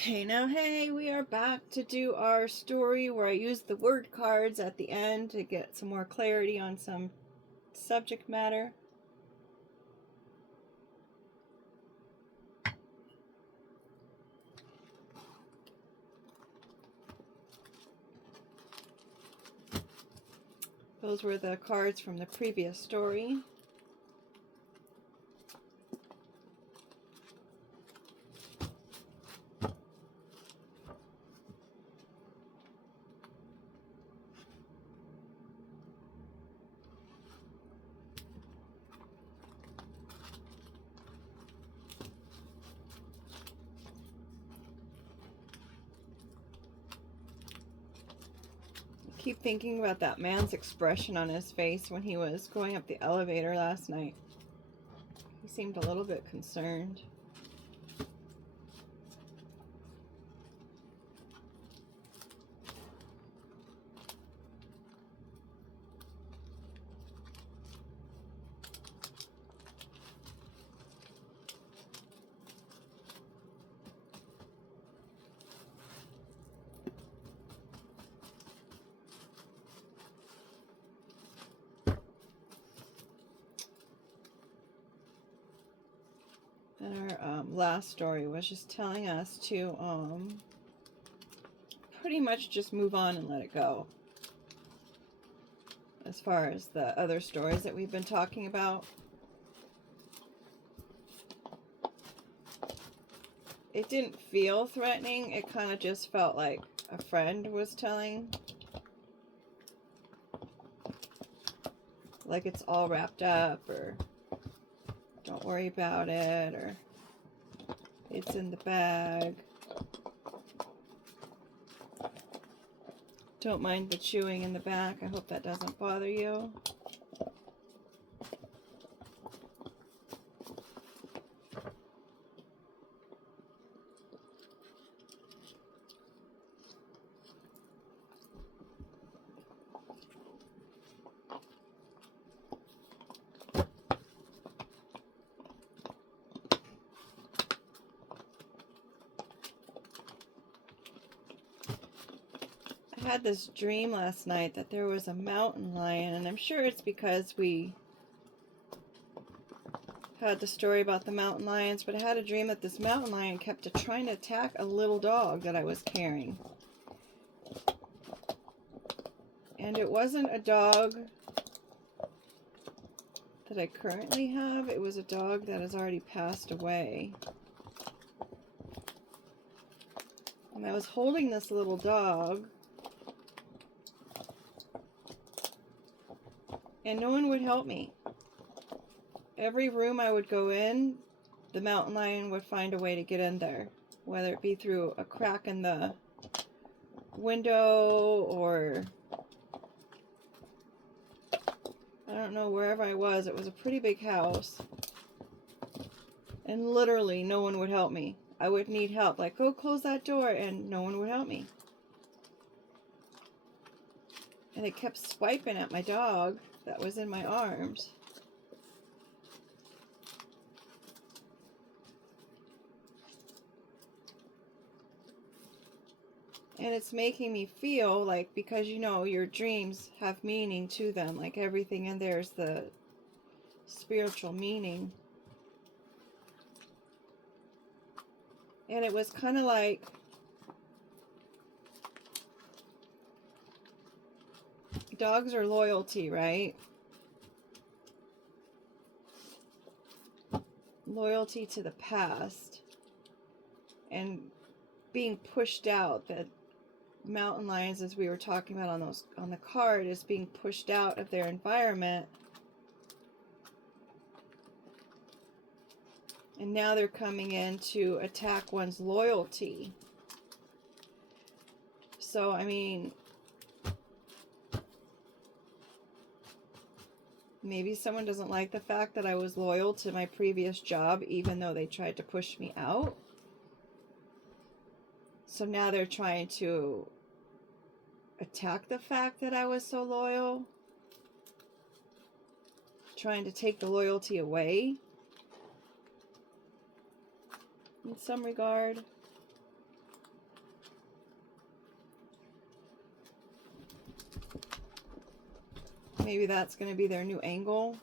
Hey, we are back to do our story where I use the word cards at the end to get some more clarity on some subject matter. Those were the cards from the previous story. I keep thinking about that man's expression on his face when he was going up the elevator last night. He seemed a little bit concerned. And our last story was just telling us to pretty much just move on and let it go. As far as the other stories that we've been talking about. It didn't feel threatening. It kind of just felt like a friend was telling. Like it's all wrapped up, or don't worry about it, or it's in the bag. Don't mind the chewing in the back. I hope that doesn't bother you. I had this dream last night that there was a mountain lion, and I'm sure it's because we had the story about the mountain lions, but I had a dream that this mountain lion kept trying to attack a little dog that I was carrying. And it wasn't a dog that I currently have. It was a dog that has already passed away. And I was holding this little dog, and no one would help me. Every room I would go in, the mountain lion would find a way to get in there, whether it be through a crack in the window or I don't know, wherever I was. It was a pretty big house, and literally no one would help me. I would need help, like, go close that door, and no one would help me. And it kept swiping at my dog that was in my arms. And it's making me feel like, because you know your dreams have meaning to them, like everything in there is the spiritual meaning. And it was kind of like dogs are loyalty, right? Loyalty to the past and being pushed out. The mountain lions, as we were talking about on the card, is being pushed out of their environment, and now they're coming in to attack one's loyalty. So I mean, maybe someone doesn't like the fact that I was loyal to my previous job even though they tried to push me out. So now they're trying to attack the fact that I was so loyal, trying to take the loyalty away in some regard. Maybe that's going to be their new angle.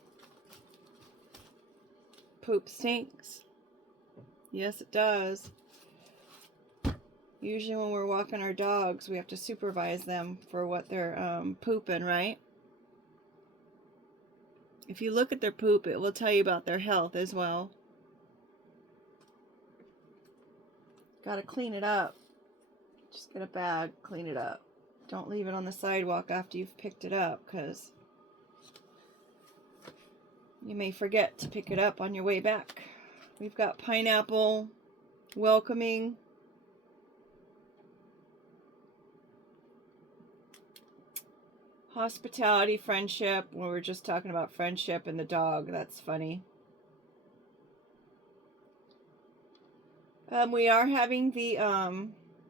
Poop stinks. Yes, it does. Usually when we're walking our dogs, we have to supervise them for what they're pooping, right? If you look at their poop, it will tell you about their health as well. Got to clean it up. Just get a bag, clean it up. Don't leave it on the sidewalk after you've picked it up, because you may forget to pick it up on your way back. We've got pineapple, welcoming. Hospitality, friendship. Well, we're just talking about friendship and the dog. That's funny. We are having the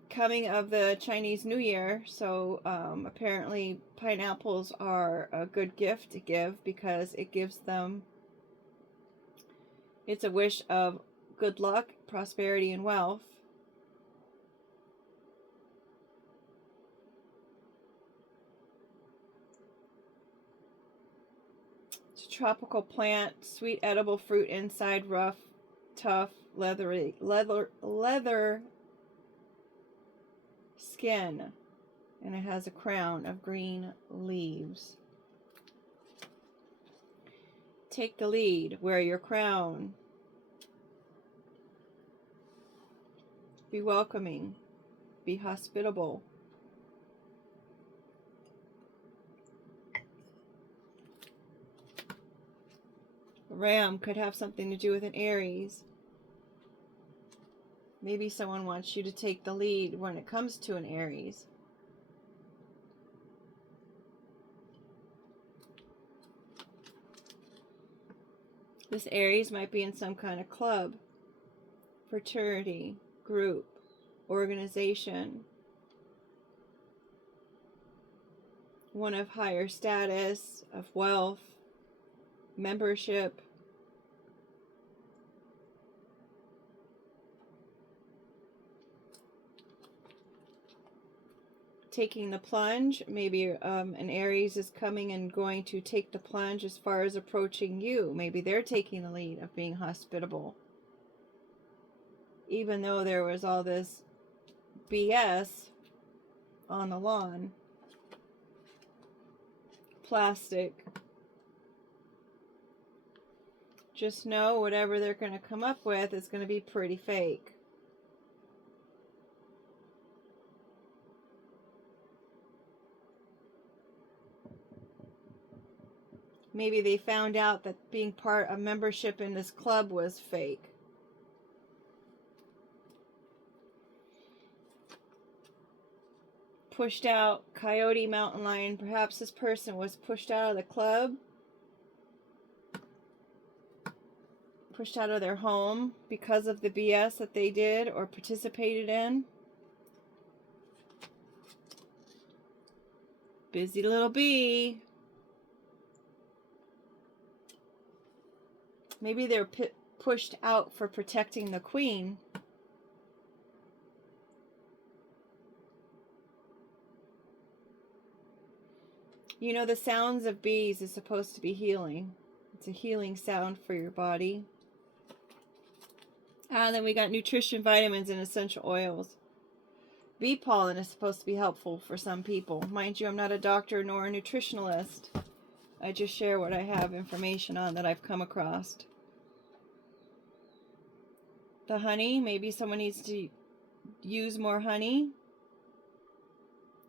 coming of the Chinese New Year, so apparently pineapples are a good gift to give because it gives them, it's a wish of good luck, prosperity, and wealth. It's a tropical plant, sweet edible fruit inside, rough, tough, leather skin, and it has a crown of green leaves. Take the lead, wear your crown. Be welcoming, be hospitable. Ram could have something to do with an Aries. Maybe someone wants you to take the lead when it comes to an Aries. This Aries might be in some kind of club, fraternity, group, organization. One of higher status, of wealth, membership. Taking the plunge. Maybe an Aries is coming and going to take the plunge as far as approaching you. Maybe they're taking the lead of being hospitable. Even though there was all this BS on the lawn. Plastic. Just know whatever they're going to come up with is going to be pretty fake. Maybe they found out that being part of membership in this club was fake. Pushed out, coyote, mountain lion. Perhaps this person was pushed out of the club. Pushed out of their home because of the BS that they did or participated in. Busy little bee. Maybe they're pushed out for protecting the queen. You know, the sounds of bees is supposed to be healing. It's a healing sound for your body. And then we got nutrition, vitamins, and essential oils. Bee pollen is supposed to be helpful for some people. Mind you, I'm not a doctor nor a nutritionalist. I just share what I have information on that I've come across. The honey, maybe someone needs to use more honey.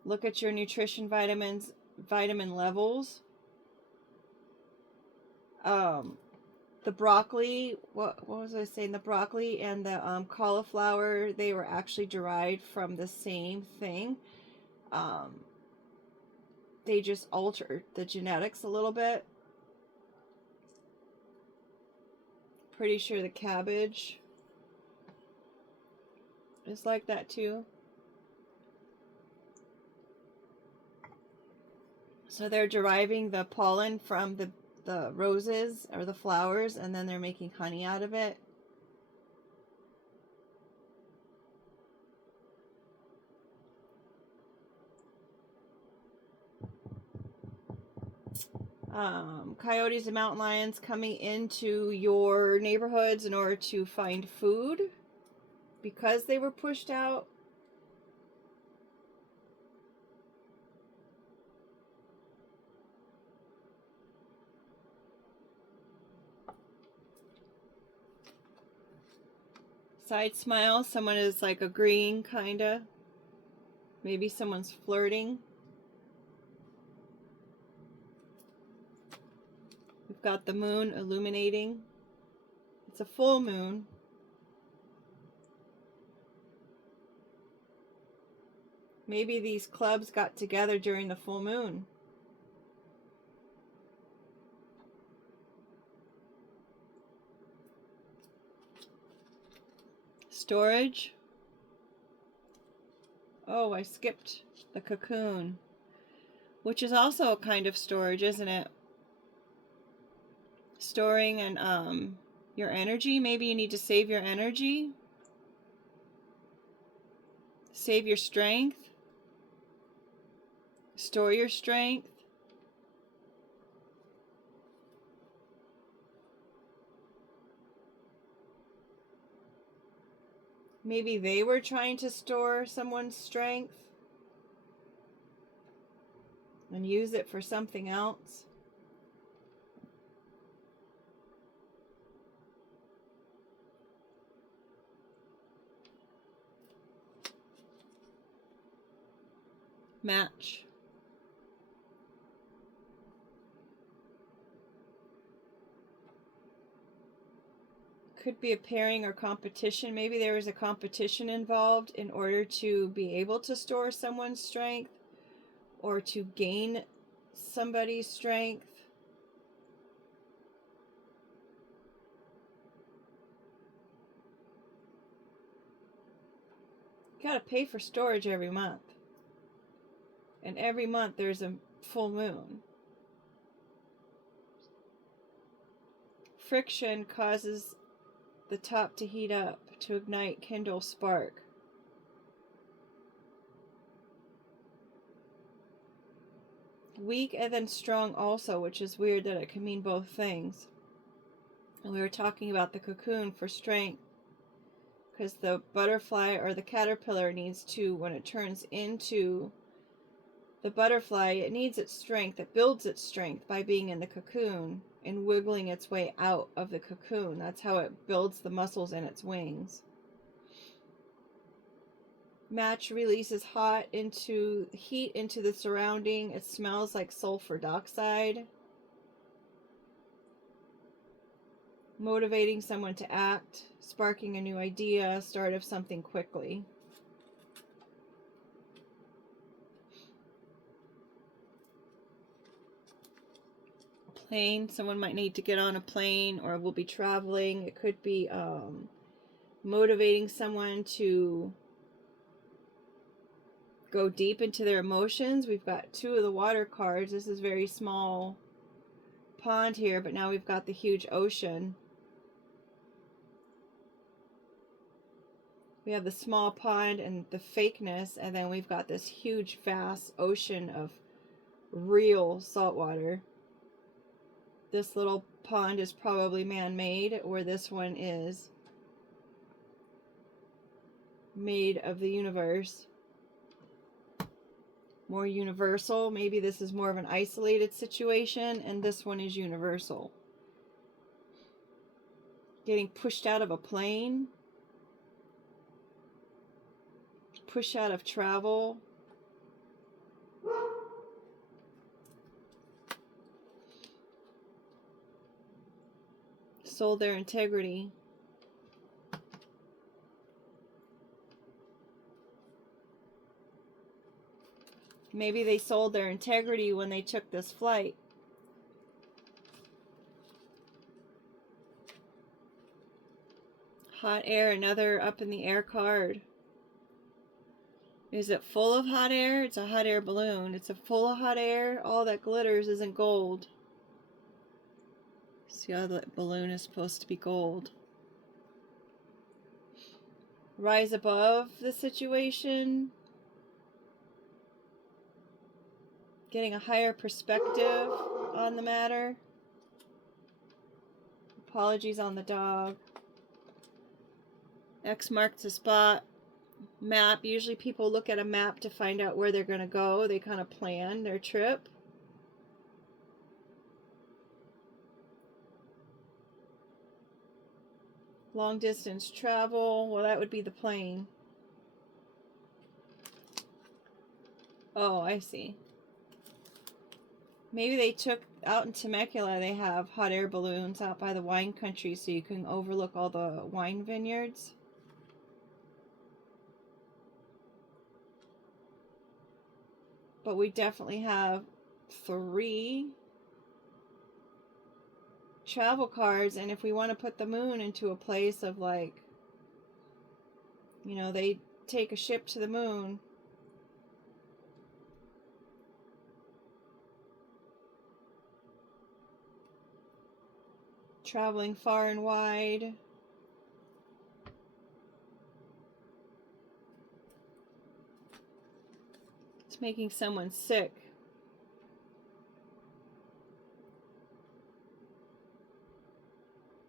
Look at your nutrition, vitamin levels. The broccoli, what was I saying? The broccoli and the cauliflower, they were actually derived from the same thing. They just altered the genetics a little bit. Pretty sure the cabbage is like that too. So they're deriving the pollen from the roses or the flowers, and then they're making honey out of it. Coyotes and mountain lions coming into your neighborhoods in order to find food because they were pushed out. Side smile, someone is like agreeing, kinda. Maybe someone's flirting. We've got the moon illuminating. It's a full moon. Maybe these clubs got together during the full moon. Storage. Oh, I skipped the cocoon, which is also a kind of storage, isn't it? Storing and your energy. Maybe you need to save your energy. Save your strength. Store your strength. Maybe they were trying to store someone's strength and use it for something else. Match. Could be a pairing or competition. Maybe there was a competition involved in order to be able to store someone's strength or to gain somebody's strength. You gotta pay for storage every month. And every month there's a full moon. Friction causes the top to heat up, to ignite, kindle, spark. Weak and then strong also, which is weird that it can mean both things. And we were talking about the cocoon for strength, because the butterfly or the caterpillar needs to, when it turns into the butterfly, it needs its strength. It builds its strength by being in the cocoon and wiggling its way out of the cocoon. That's how it builds the muscles in its wings. Match releases heat into the surrounding. It smells like sulfur dioxide. Motivating someone to act, sparking a new idea, start of something quickly. Plane, someone might need to get on a plane or will be traveling. It could be motivating someone to go deep into their emotions. We've got two of the water cards. This is very small pond here, but now we've got the huge ocean. We have the small pond and the fakeness, and then we've got this huge vast ocean of real salt water. This little pond is probably man-made, or this one is made of the universe. More universal. Maybe this is more of an isolated situation, and this one is universal. Getting pushed out of a plane. Push out of travel. Sold their integrity. Maybe they sold their integrity when they took this flight. Hot air, another up in the air card. Is it full of hot air? It's a hot air balloon. It's a full of hot air. All that glitters isn't gold. See how the balloon is supposed to be gold. Rise above the situation. Getting a higher perspective on the matter. Apologies on the dog. X marks the spot. Map. Usually people look at a map to find out where they're going to go. They kind of plan their trip. Long distance travel. Well, that would be the plane. Oh, I see. Maybe they took out in Temecula, they have hot air balloons out by the wine country so you can overlook all the wine vineyards. But we definitely have 3 travel cards, and if we want to put the moon into a place of like, you know, they take a ship to the moon. Traveling far and wide. It's making someone sick.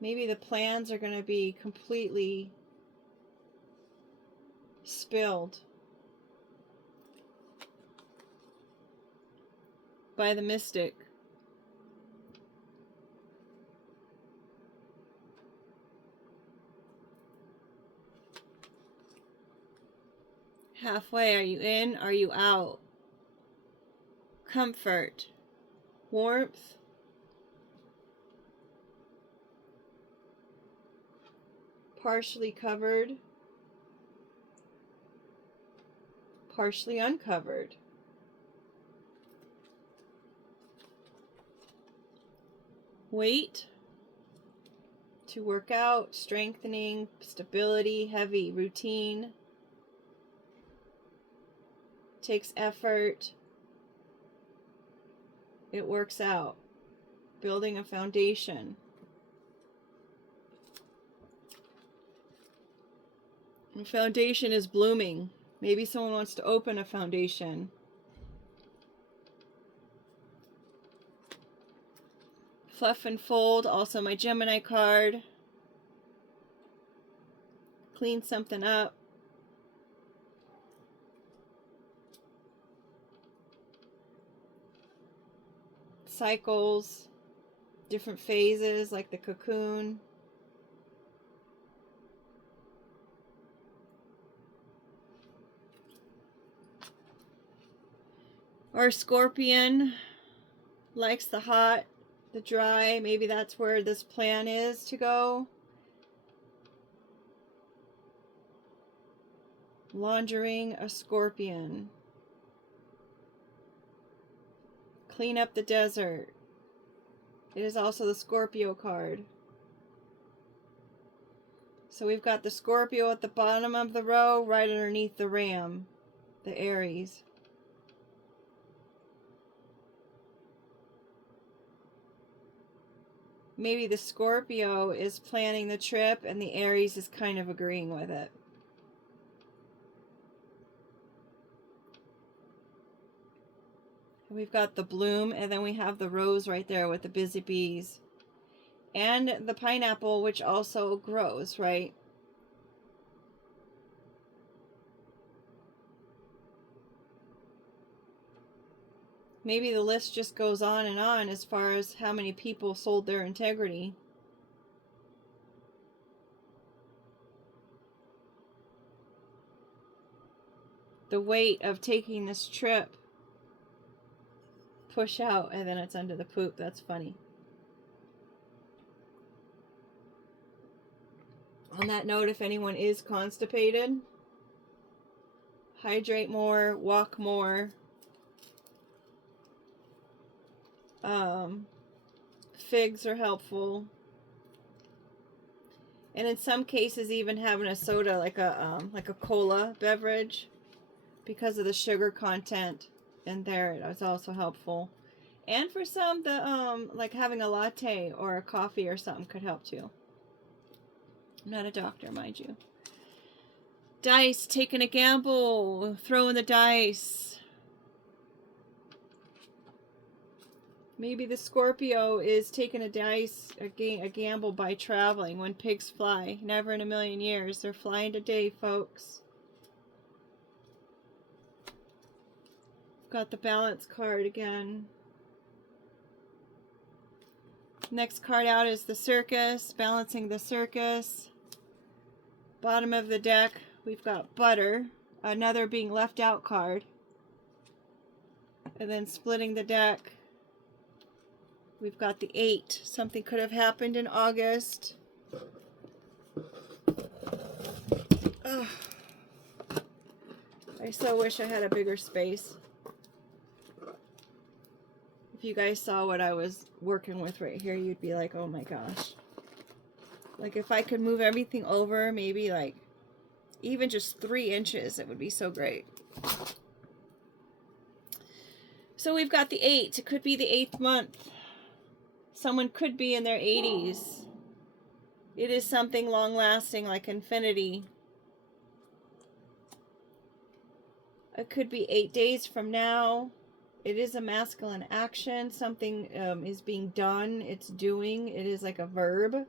Maybe the plans are going to be completely spilled by the mystic. Halfway, are you in? Are you out? Comfort, warmth, partially covered, partially uncovered. Weight, to work out, strengthening, stability, heavy, routine. Takes effort. It works out. Building a foundation. The foundation is blooming. Maybe someone wants to open a foundation. Fluff and fold, also my Gemini card. Clean something up. Cycles, different phases like the cocoon. Or Scorpion likes the hot, the dry. Maybe that's where this plan is to go. Laundering a Scorpion. Clean up the desert. It is also the Scorpio card. So we've got the Scorpio at the bottom of the row, right underneath the Ram, the Aries. Maybe the Scorpio is planning the trip and the Aries is kind of agreeing with it. We've got the bloom, and then we have the rose right there with the busy bees. And the pineapple, which also grows, right? Maybe the list just goes on and on as far as how many people sold their integrity. The weight of taking this trip. Push out, and then it's under the poop. That's funny. On that note, if anyone is constipated, hydrate more, walk more. Figs are helpful. And in some cases, even having a soda, like a cola beverage, because of the sugar content in there, it's also helpful. And for some, the like having a latte or a coffee or something could help too. I'm not a doctor, mind you. Dice, taking a gamble, throwing the dice. Maybe the Scorpio is taking a gamble by traveling. When pigs fly, never in a million years. They're flying today, folks. Got the balance card again. Next card out is the circus, balancing the circus. Bottom of the deck, we've got butter, another being left out card. And then splitting the deck, we've got the 8. Something could have happened in August. Ugh. I so wish I had a bigger space. If you guys saw what I was working with right here, you'd be like, oh my gosh. Like if I could move everything over, maybe like even just 3 inches, it would be so great. So we've got the 8. It could be the 8th month. Someone could be in their 80s. It is something long-lasting like infinity. It could be 8 days from now. It is a masculine action. Something is being done. It's doing. It is like a verb.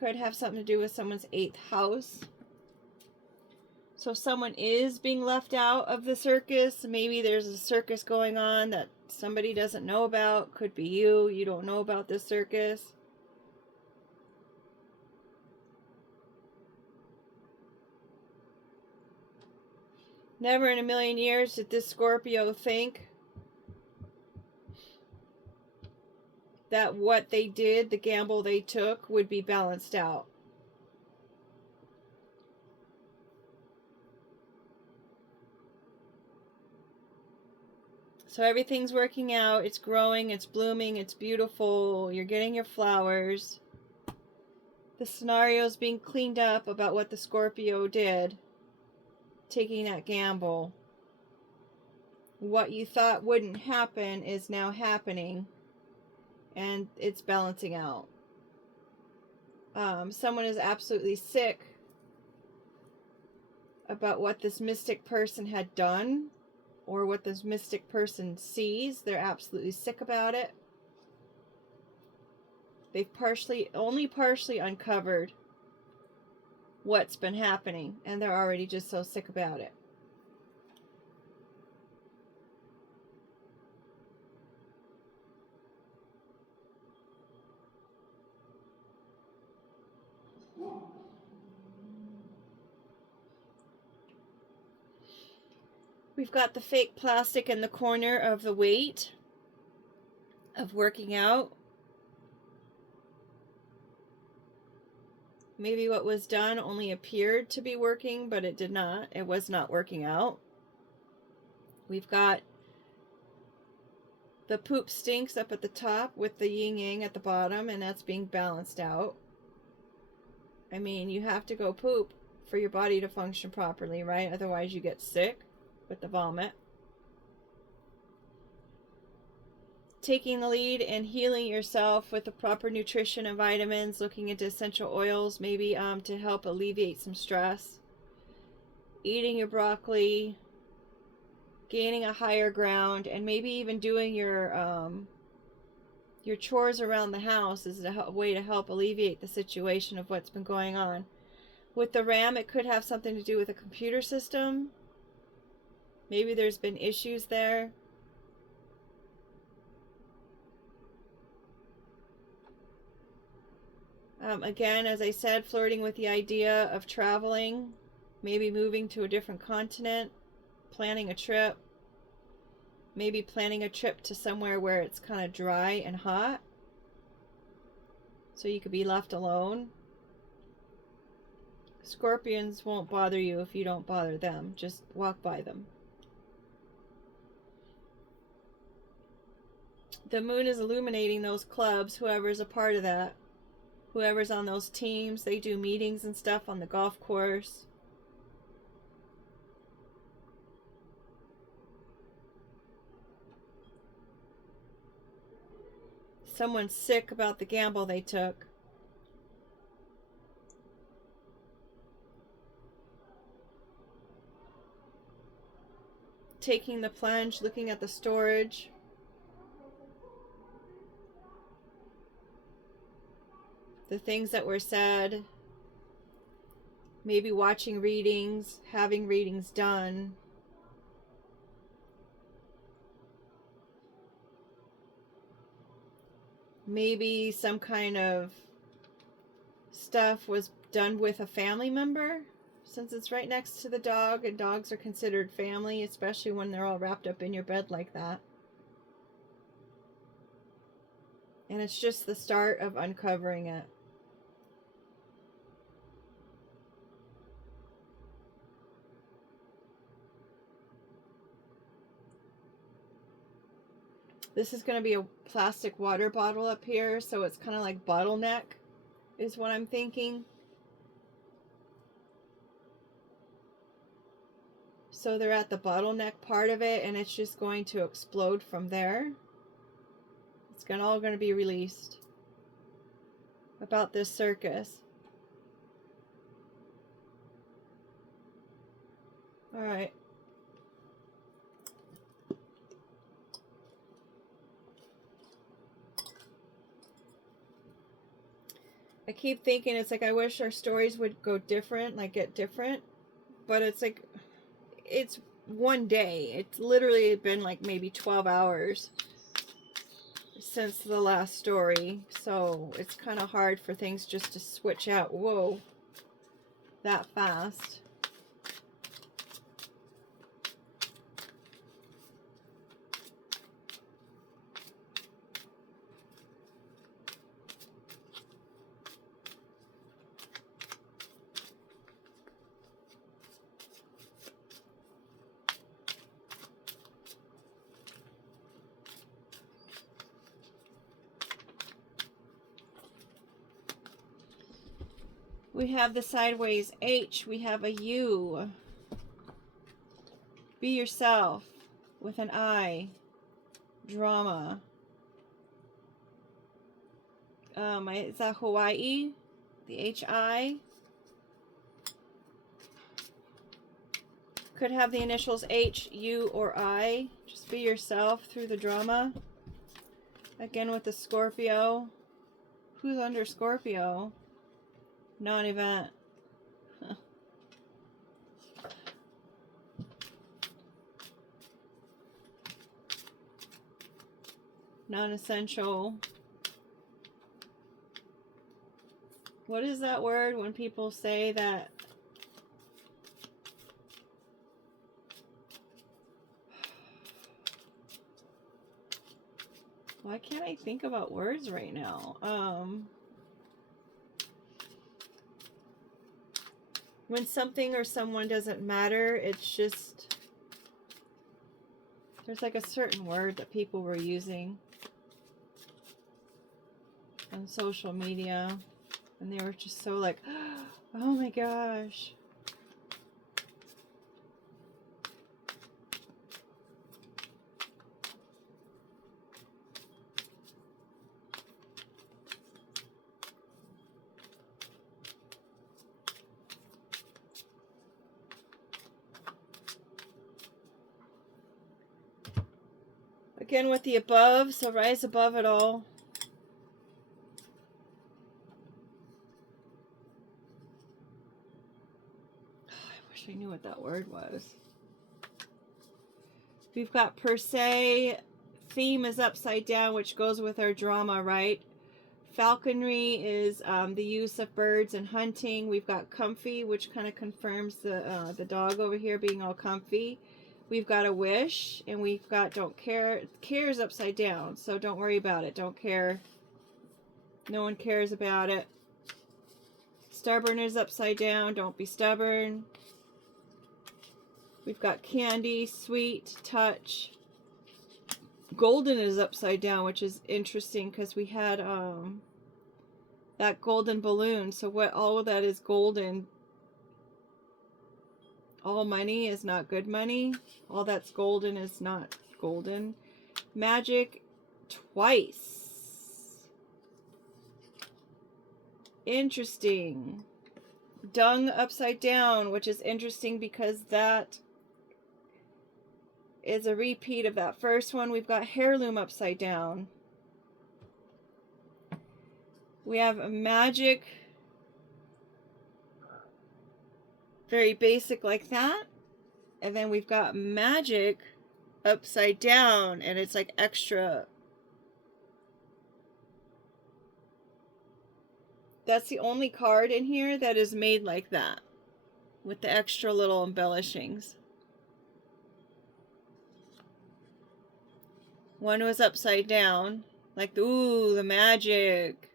Could have something to do with someone's 8th house. So someone is being left out of the circus. Maybe there's a circus going on that somebody doesn't know about. Could be you. You don't know about this circus. Never in a million years did this Scorpio think that what they did, the gamble they took, would be balanced out. So everything's working out. It's growing. It's blooming. It's beautiful. You're getting your flowers. The scenario's being cleaned up about what the Scorpio did. Taking that gamble. What you thought wouldn't happen is now happening. And it's balancing out. Someone is absolutely sick about what this mystic person had done. Or what this mystic person sees. They're absolutely sick about it. They've only partially uncovered what's been happening, and they're already just so sick about it. We've got the fake plastic in the corner of the weight of working out. Maybe what was done only appeared to be working, but it did not. It was not working out. We've got the poop stinks up at the top with the yin yang at the bottom, and that's being balanced out. I mean, you have to go poop for your body to function properly, right? Otherwise you get sick with the vomit. Taking the lead and healing yourself with the proper nutrition and vitamins, looking into essential oils, maybe to help alleviate some stress. Eating your broccoli, gaining a higher ground, and maybe even doing your chores around the house is a way to help alleviate the situation of what's been going on. With the RAM, it could have something to do with a computer system. Maybe there's been issues there. Again, as I said, flirting with the idea of traveling, maybe moving to a different continent, planning a trip, maybe planning a trip to somewhere where it's kind of dry and hot, so you could be left alone. Scorpions won't bother you if you don't bother them. Just walk by them. The moon is illuminating those clubs, whoever's a part of that. Whoever's on those teams, they do meetings and stuff on the golf course. Someone's sick about the gamble they took. taking the plunge, looking at the storage. The things that were said. Maybe watching readings, having readings done. Maybe some kind of stuff was done with a family member, since it's right next to the dog, and dogs are considered family, especially when they're all wrapped up in your bed like that. And it's just the start of uncovering it. This is going to be a plastic water bottle up here, so it's kind of like bottleneck is what I'm thinking. So they're at the bottleneck part of it, and it's just going to explode from there. It's all going to be released about this circus. All right. I keep thinking, it's like, I wish our stories would go different, like get different. But it's like, it's one day. It's literally been like maybe 12 hours since the last story. So it's kind of hard for things just to switch out. Whoa. That fast. We have the sideways H. We have a U. Be yourself with an I. Drama. Is that Hawaii? The H-I. Could have the initials H, U, or I. Just be yourself through the drama. Again with the Scorpio. Who's under Scorpio? Non-event. Non-essential. What is that word when people say that? Why can't I think about words right now? When something or someone doesn't matter, it's just, there's like a certain word that people were using on social media, and they were just so like, oh my gosh. Again with the above, so rise above it all. Oh, I wish I knew what that word was. We've got per se. Theme is upside down, which goes with our drama, right? Falconry is the use of birds and hunting. We've got comfy, which kind of confirms the dog over here being all comfy. We've got a wish, and we've got don't care. Care is upside down, so don't worry about it. Don't care. No one cares about it. Stubborn is upside down. Don't be stubborn. We've got candy, sweet, touch. Golden is upside down, which is interesting because we had that golden balloon. So what all of that is golden. All money is not good money. All that's golden is not golden. Magic twice. Interesting. Dung upside down, which is interesting because that is a repeat of that first one. We've got heirloom upside down. We have a magic, very basic like that. And then we've got magic upside down, and it's like extra. That's the only card in here that is made like that, with the extra little embellishings. One was upside down, like, ooh, the magic,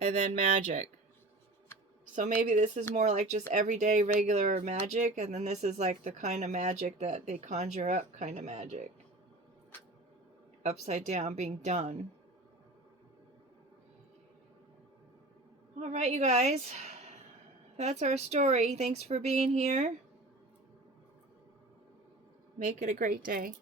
and then magic. So maybe this is more like just everyday regular magic, and then this is like the kind of magic that they conjure up kind of magic. Upside down being done. All right, you guys. That's our story. Thanks for being here. Make it a great day.